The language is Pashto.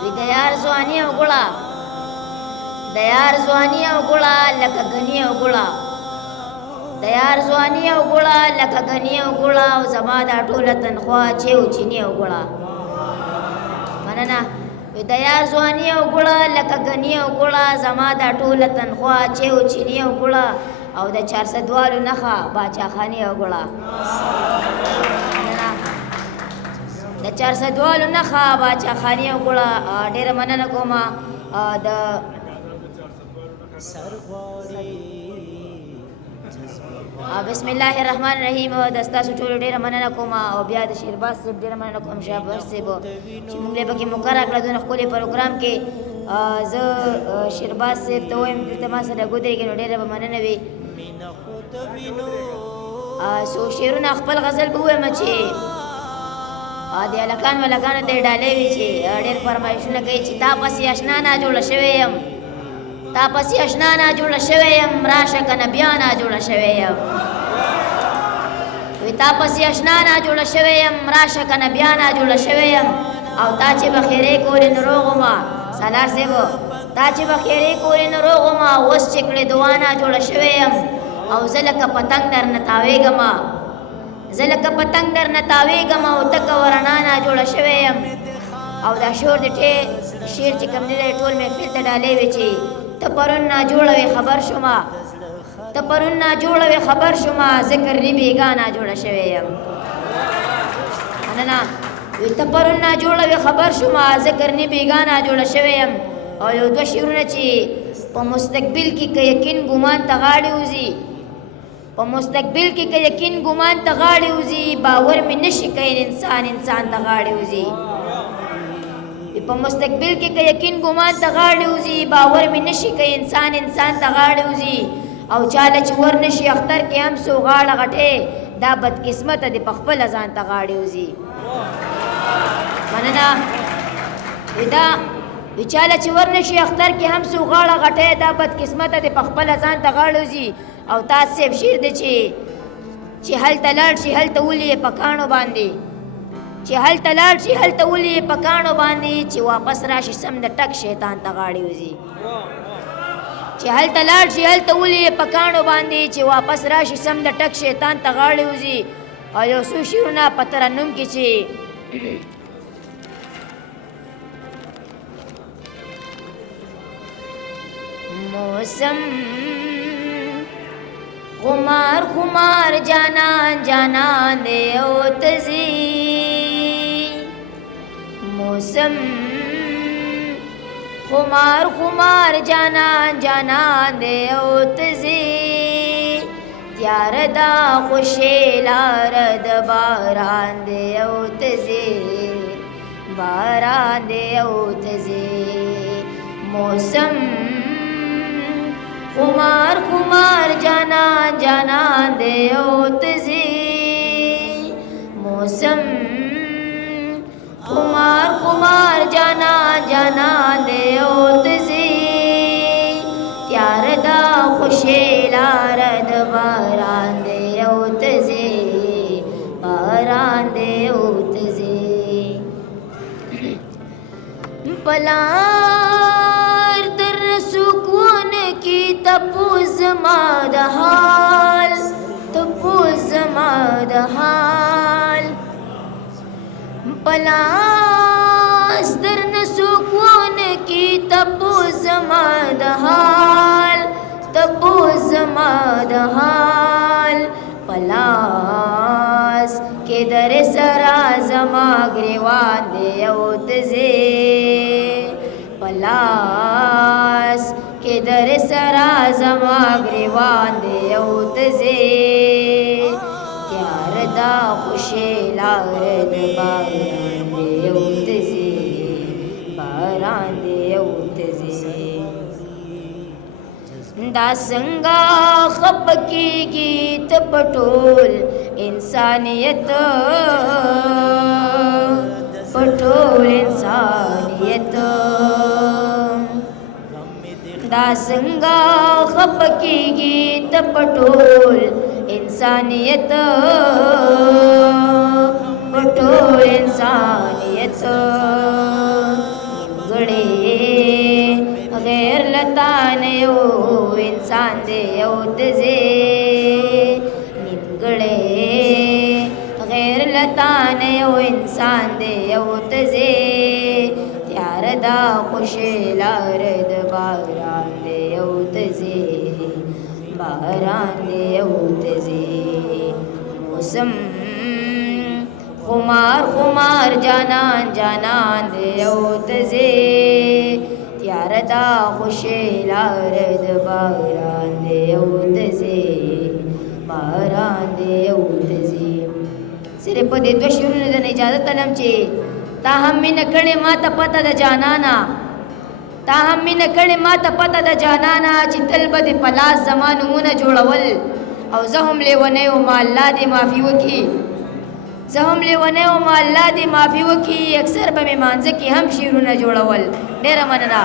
وی د یار ځواني او ګړه د یار ځواني او ګړه لکه غنی او ګړه د یار ځواني او ګړه لکه غنی او ګړه او زما دا ټوله تنخوا چې او چینی او ګړه مننه وی د یار ځواني او ګړه لکه غنی او ګړه زما دا ټوله تنخوا چې او چینی او ګړه او د 400 والو نخا باچا خانی او ګړه د 400 والو نخا باچا خانی او ګړه ډېر مننه کوم د بسم الله الرحمن الرحیم دستا ټول ډېر مننه کوم او بیا د شیرباز صاحب ډېر مننه کوم شاباش صاحب چې موږ له پکې مقرره کړو د خپل پروګرام کې زه شیرباز صاحب ته وایم چې ما سره ګودريږي نو ډېر به مننه وي سو شیرونه خپل غزل به وایم چې د الکان ولکان ته ډالې وی چې ډېر فرمایشونه کوي چې تا پسې آشنا نه جوړ شوی يم تا پسې آشنا نه جوړ شوی يم راشه کنه بیا نه جوړ شوی يم وی تا پسې آشنا نه جوړ شوی يم راشه کنه بیا نه جوړ شوی يم او تا چې بخیرې کولې نروغ ما سالار سیبو تا چې بخیرې کولې نروغ ما اوس چې کړې دعا نه جوړ شوی يم او زلکه پتنګ در نه تاوېږم زلکه پتنګ در نه تاوېږم او تک ورنا نه جوړ شوی يم او دا شور دې شیر چې کوم دی ټول محفل ته ډالې وی چې ته پرون نه جوړوي خبر شوما ته پرون نه جوړوي خبر شوما ذکر ری بیگانا جوړ شوی يم اننا ته پرون نه جوړوي خبر شوما ذکر نی بیگانا جوړ شوی يم او یو دوه شیرونه چې په مستقبل کې یقین ګمان ته غاړي وزي په مستقبل کې یقین ګمان ته غاړي وزي باور مې نشي کین انسان ته غاړي وزي په مستقبل کې یقین ګمان ته غاړي وزي باور مې نشي کین انسان ته غاړي وزي او چاله چې ور نشي اختر کې هم سو غاړه غټه دا بد قسمت دي په خپل ځان ته غاړي وزي مننه دا چاله چې ور نشي اختر کې هم سو غاړه غټه دا بد قسمت دي په خپل ځان ته غاړي وزي او تاسو شیر دي چې هل تلل شي هل تولي پکانو باندې چې هل تلل شي هل تولي پکانو باندې چې واپس راشي سم د ټک شیطان ته غاړي وزي چې هل تلل شي هل تولي پکانو باندې چې واپس راشي سم د ټک شیطان ته غاړي وزي او یو څو شیرونه پترنم کې چې موسم خمار خمار جانان جانان دے او تزی موسم خمار خمار جانان جانان دے او تزی یار دا خوشی لارد باران دے او تزی باران دے او تزی موسم خمار خمار جانان جانان دے او تزی موسم خمار خمار جانان جانان دے او تزی تیار دا خوشی لارد باران دے او تزی باران دے او تزی پلار در سکون کی تپوز ماد حال تپوز ماد حال پلاس در سکون کی تپوز ماد حال تپوز ماد حال پلاس کے در سرا زما گریوان دے او تزی پلاس کے در سرا زما گریوان دے او تزی تیار دا خوشی لارد باران دے او تزی باران دے او تزی دا سنگا خب کی گیت پٹول انسانیت پٹول انسانیت دا سنگا خب کی گیت پٹول انسانیت پٹول انسانیت یو انسان دی یو تزی تیار دا خوش لار د باران دی یو تزی باران دی یو تزی موسم خمار خمار جانان جانان دی یو تزی تیار دا خوش لار د باران دی یو تزی باران دی یو تزی صرف په دې دوه شعرونو د اجازه تلم چې تا هم مینه کړې ما ته پته د جانانا تا هم مینه کړې ما ته پته د جانانا چې تل به دې په لاس زما نومونه جوړول او زه هم لیونی وم الله دې معافي وکړي زه هم لیونی وم الله دې معافي وکړي اکثر به مې مانځه کې هم شعرونه جوړول ډېره مننه